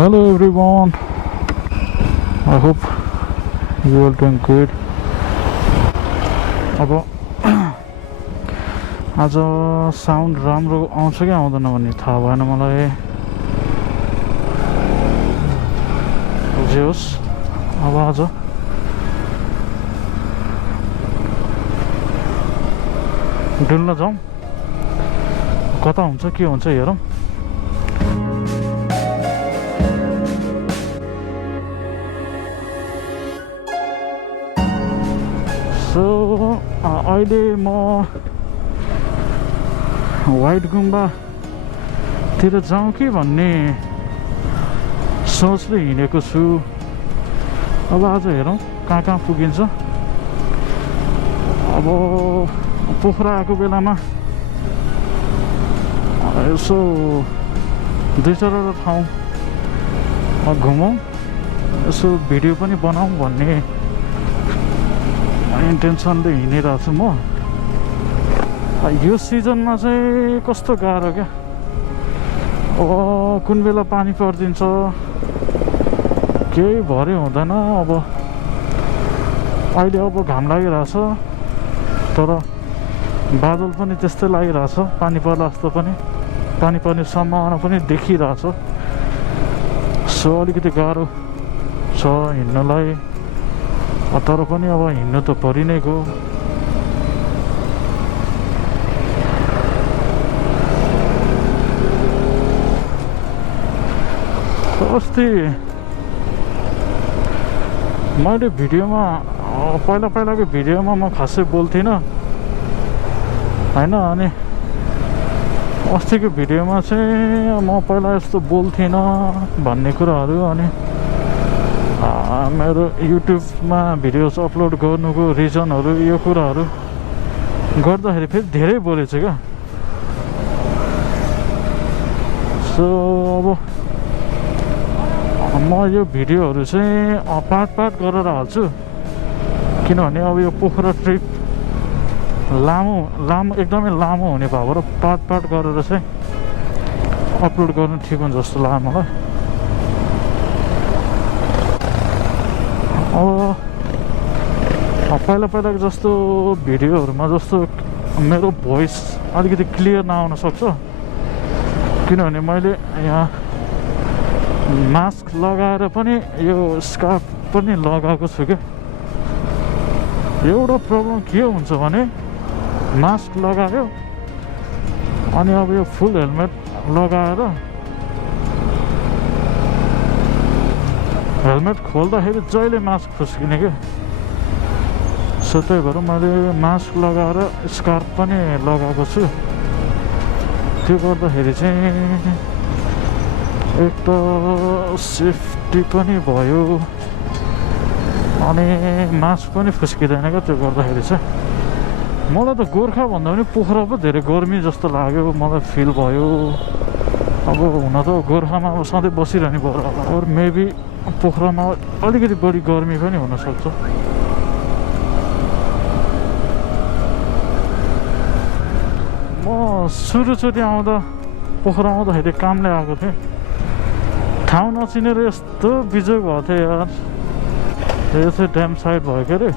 Hello everyone, I hope you are doing good. अब आज sound राम्रो आउँछ कि आउँदैन भन्ने थाहा भएन मलाई। जे होस्, अब आज डुल्न जाउँ, कता हुन्छ के हुन्छ हेरौँ। सो अहिले म वाइट गुम्बातिर जाउँ कि भन्ने सोचले हिँडेको छु। अब आज हेरौँ कहाँ कहाँ पुगिन्छ। अब पोखरा आएको बेलामा यसो दुई चारवटा ठाउँ घुमौँ, यसो भिडियो पनि बनाऊँ भन्ने इन्टेन्सनले हिँडिरहेको छु म। यो सिजनमा चाहिँ कस्तो गाह्रो क्या, अब कुन बेला पानी परिदिन्छ केही भरै हुँदैन। अब अहिले अब घाम लागिरहेछ, तर बादल पनि त्यस्तै लागिरहेछ, पानी पर्ला जस्तो पनि, पानी पर्ने सम्भावना पनि देखिरहेछ। सो अलिकति गाह्रो छ हिँड्नलाई, तर पनि अब हिँड्नु त परि नै गयो। अस्ति मैले भिडियोमा पहिलाको भिडियोमा म खासै बोल्थिनँ होइन, अनि अस्तिको भिडियोमा चाहिँ म पहिला यस्तो बोल्थिनँ भन्ने कुराहरू, अनि मेरो युट्युबमा भिडियोज अपलोड गर्नुको रिजनहरू यो कुराहरू गर्दाखेरि फेरि धेरै बोलेछु क्या। सो अब म यो भिडियोहरू चाहिँ पार्ट गरेर हाल्छु, किनभने अब यो पोखरा ट्रिप लामो एकदमै लामो हुने भएर पार्ट गरेर चाहिँ अपलोड गर्नु ठिक हुन्छ जस्तो लाग्यो मलाई। अब पहिलाको जस्तो भिडियोहरूमा जस्तो मेरो भोइस अलिकति क्लियर नआउन सक्छ, किनभने मैले यहाँ मास्क लगाएर पनि यो स्कार्फ पनि लगाएको छु क्या। एउटा प्रब्लम के हुन्छ भने मास्क लगायो अनि अब यो फुल हेलमेट लगाएर हेलमेट खोल्दाखेरि जहिले मास्क फुस्किने क्या। सो त्यही भएर मैले मास्क लगाएर स्कार्फ पनि लगाएको छु। त्यो गर्दाखेरि चाहिँ एक त सेफ्टी पनि भयो अनि मास्क पनि फुस्किँदैन क्या। त्यो गर्दाखेरि चाहिँ मलाई त गोर्खा भन्दा पनि पोखरा पो धेरै गर्मी जस्तो लाग्यो, मलाई फिल भयो। अब हुन त गोर्खामा अब सधैँ बसिरहने भयो, और मेबी पोखरामा अलिकति बढी गर्मी पनि हुनसक्छ। म सुरुचोटि आउँदा पोखरा आउँदाखेरि कामले आएको थिएँ, ठाउँ नचिनेर यस्तो बिजोग भएको थियो यार। यो चाहिँ ड्याम साइड भयो के अरे,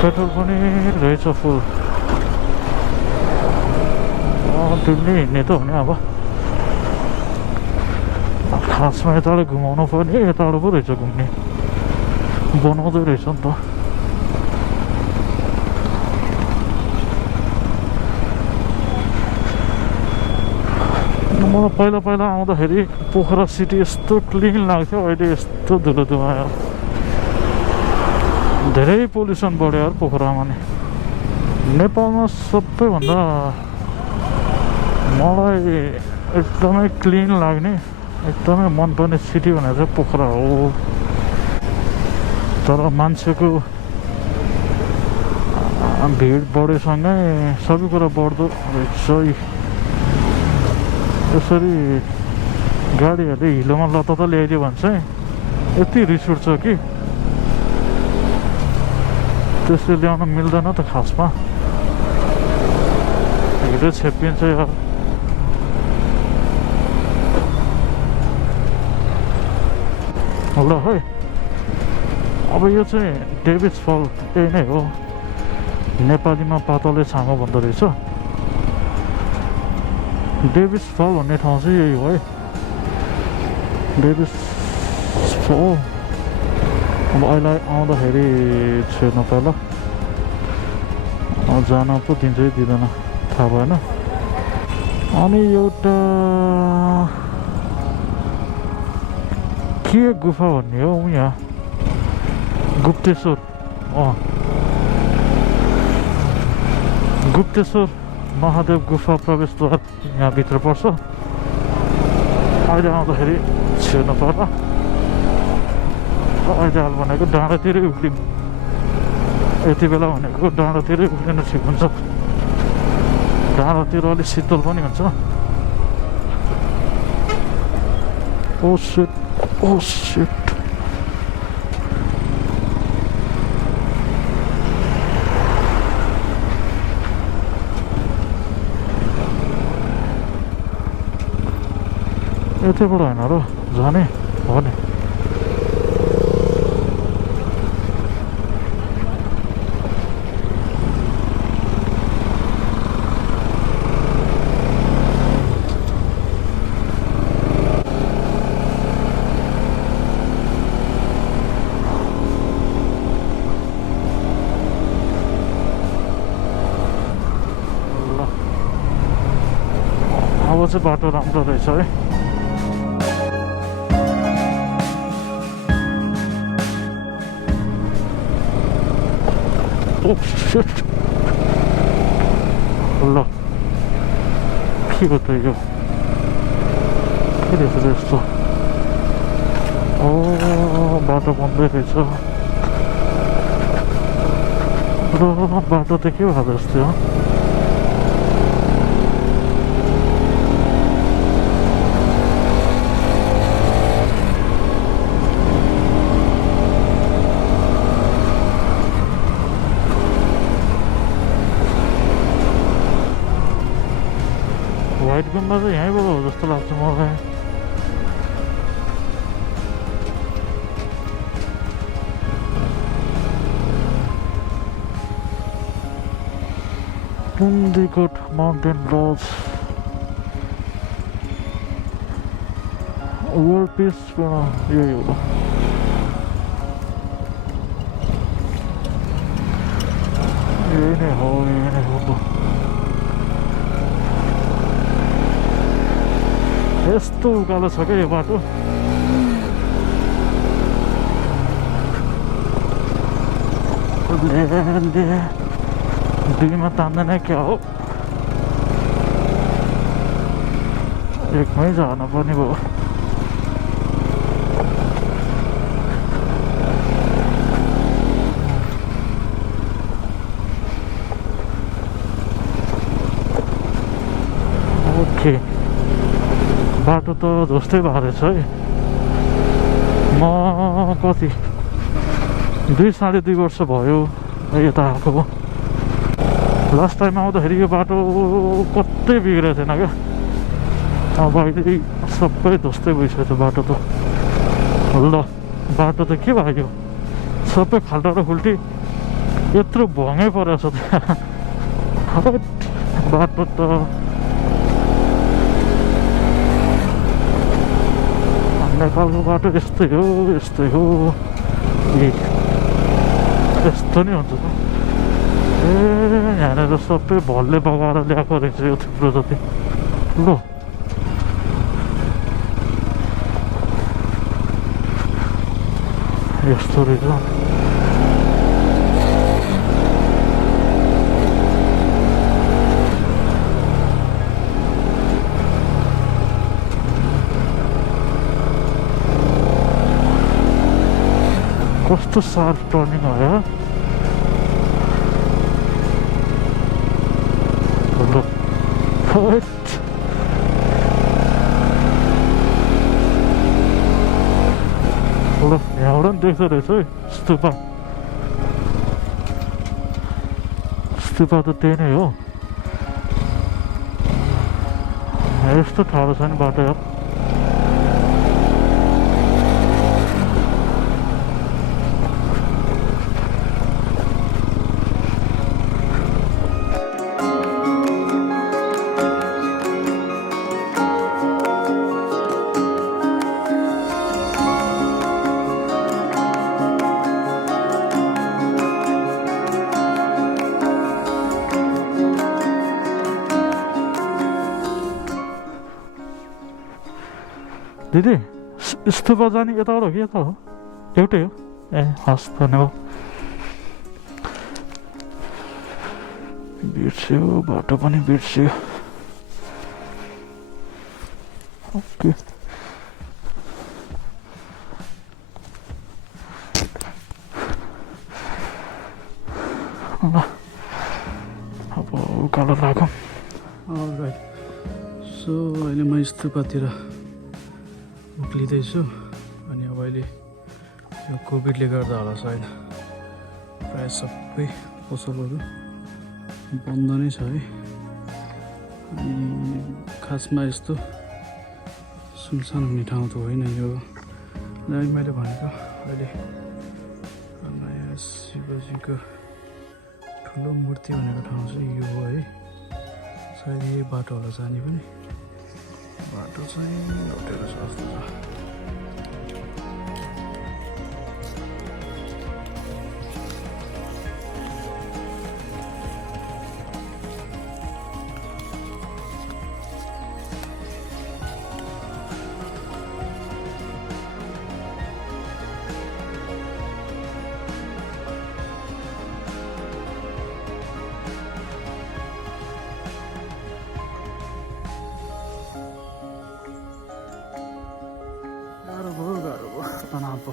पेट्रोल पनि रहेछ फुल। डुल्ने हिँड्ने त हो नि। अब खासमा यताबाट घुमाउनु पर्ने, यताबाट पो रहेछ घुम्ने, बनाउँदै रहेछ नि त। मलाई पहिला आउँदाखेरि पोखरा सिटी यस्तो क्लिन लाग्थ्यो, अहिले यस्तो धुलो धुवा, धेरै पोल्युसन बढ्यो यार पोखरामा नि। नेपालमा सबैभन्दा मलाई एकदमै क्लिन लाग्ने, एकदमै मनपर्ने सिटी भनेर चाहिँ पोखरा हो। तर मान्छेको भिड बढेसँगै सबै कुरा बढ्दो रहेछ। यसरी गाडीहरूले हिलोमा लतत ल्याइदियो भने चाहिँ यति रिस उठ्छ कि त्यसले ल्याउन मिल्दैन त खासमा, हिलो छेपिन्छ यार। ल है अब यो चाहिँ डेभिस फल यही नै हो नेपालीमा पातले छाँगो भन्दो रहेछ डेभिस फल भन्ने ठाउँ चाहिँ यही हो है डेभिस फल अब अहिले आउँदाखेरि छिर्नु पर्ला जान पो दिन्छ कि दिँदैन थाहा भएन अनि एउटा के गुफा भन्ने हो यहाँ गुप्तेश्वर गुप्तेश्वर महादेव गुफा प्रवेशद्वार यहाँभित्र पर्छ अहिले आउँदाखेरि छिर्नु पर्ला अहिले हाल भनेको डाँडातिरै उक्लिम यति बेला भनेको डाँडातिरै उक्लिनु ठिक हुन्छ डाँडातिर अलिक शीतल पनि हुन्छ ओ शिट यतिबाट होइन र जाने हो नि अब चाहिँ बाटो राम्रो रहेछ है ल के हो त यो के रहेछ यस्तो बाटो बन्दै रहेछ र बाटो त के भएको जस्तो हो वाइट गुम्बा चाहिँ यहीँबाट हो जस्तो लाग्छ मलाई Pundigot Mountain Lodge World Peace यही हो यही नै हो यस्तो उकालो छ क्या यो बाटो दुईमा तान्दैन क्या हो एकमै जान पर्ने भयो ओके बाटो त जस्तै भएको रहेछ है म कति 2-2.5 वर्ष भयो यता आएको लास्ट टाइम आउँदाखेरि यो बाटो कतै बिग्रेको थिएन क्या अब अहिले सबै जस्तै भइसकेको छ बाटो त ल बाटो त के भयो सबै खाल्टा र खुल्टी यत्रो भङ्गै परेछ त्यहाँ बाटो त नेपालको बाटो यस्तै हो यस्तो नि हुन्छ त यहाँनिर सबै भलले बगाएर ल्याएको रहेछ यो थुप्रो जति ल यस्तो रहेछ कस्तो सार्प टर्निङ हो यार ल यहाँबाट पनि देख्दो रहेछ है स्तुपा त त्यही नै हो यस्तो ठाडो छ नि बाटो यार दिदी स्तुपा जाने यताबाट हो कि यता हो? एउटै हो? ए हस् धन्यवाद। बिर्स्यो बाटो पनि बिर्स्यो। ओके ल अब उकालो लागौँ। सो अहिले म स्तुपातिर उक्लिँदैछु अनि अब अहिले यो कोभिडले गर्दा होला सायद प्रायः सबै पसलहरू बन्द नै छ है। अनि खासमा यस्तो सुनसान हुने ठाउँ त होइन यो। मैले भनेको अहिले नयाँ शिवजीको ठुलो मूर्ति भनेको ठाउँ चाहिँ यो हो है। सायद यही बाटो होला जाने पनि। बाटो चाहिँ लौटेको छ जस्तो छ। तनाव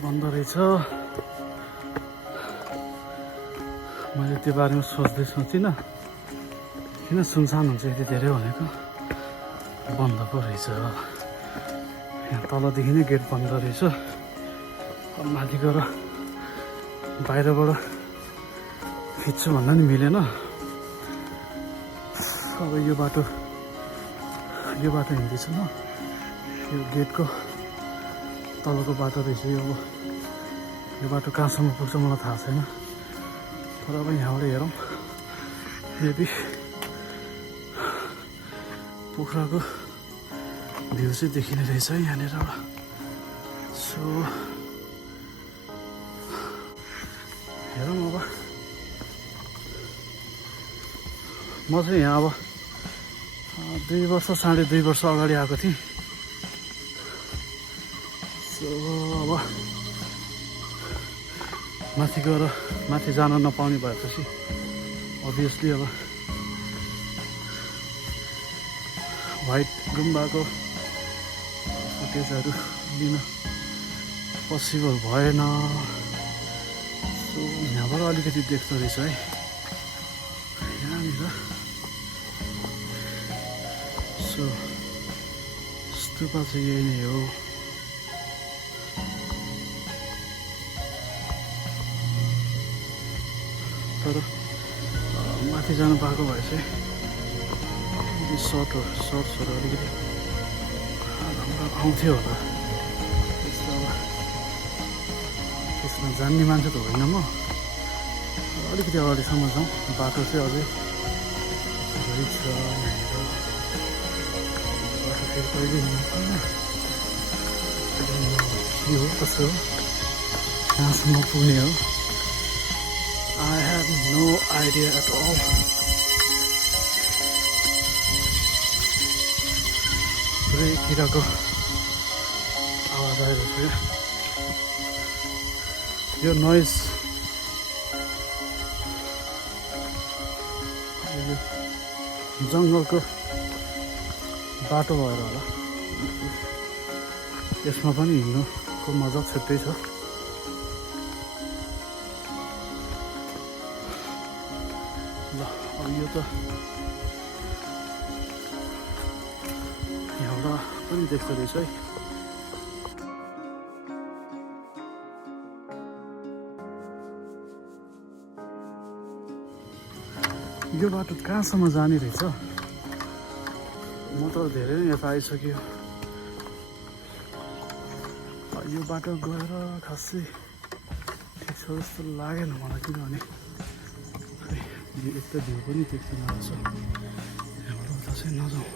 बन्द रहेछ। मैले त्यो बारेमा सोच्दै सोचिनँ किन सुनसान हुन्छ यति धेरै भनेको। बन्द पो रहेछ। यहाँ तलदेखि नै गेट बन्द रहेछ। अब माथि गएर बाहिरबाट खिच्छु भन्दा नि मिलेन। अब यो बाटो हिँड्दैछु म। यो गेटको तलको बाटो रहेछ यो। अब यो बाटो कहाँसम्म पुग्छ मलाई थाहा छैन। तर अब यहाँबाट हेरौँ यदि पोखराको भ्यू चाहिँ देखिने रहेछ है यहाँनिरबाट। सो हेरौँ अब। म चाहिँ यहाँ अब 2 वर्ष 2.5 वर्ष अगाडि आएको थिएँ। सो अब माथि जान नपाउने भएपछि अभियसली अब व्हाइट गुम्बाको फुटेजहरू लिन पोसिबल भएन। सो यहाँबाट अलिकति देख्दो रहेछ है यहाँनिर। सो स्तुपा चाहिँ यही नै हो। तर माथि जानु पाएको भए चाहिँ सर्ट्सहरू अलिकति राम्रो आउँथ्यो होला। त्यसमा जान्ने मान्छे त होइन म। अलिकति अगाडिसम्म जाउँ। बाटो चाहिँ अझै रहेछ यहाँनिर। बाटो फेरि कहिले हिँड्नु छैन। के हो कसो हो कहाँसम्म पुग्ने हो I have no idea at all. पुरै किराको आवाज आइरहेछ क्या। यो नोइज जङ्गलको बाटो भएर होला। यसमा पनि हिँड्नुको मजा छुट्टै छ। ल अब यो त यहाँबाट पनि देख्दो रहेछ है। यो बाटो कहाँसम्म जाने रहेछ? म त धेरै नै यता आइसक्यो। यो बाटो गएर खासै ठिक छ जस्तो लागेन मलाई। किनभने एक त भ्यू पनि देख्दैन रहेछ। यहाँबाट उता चाहिँ नजाउँ।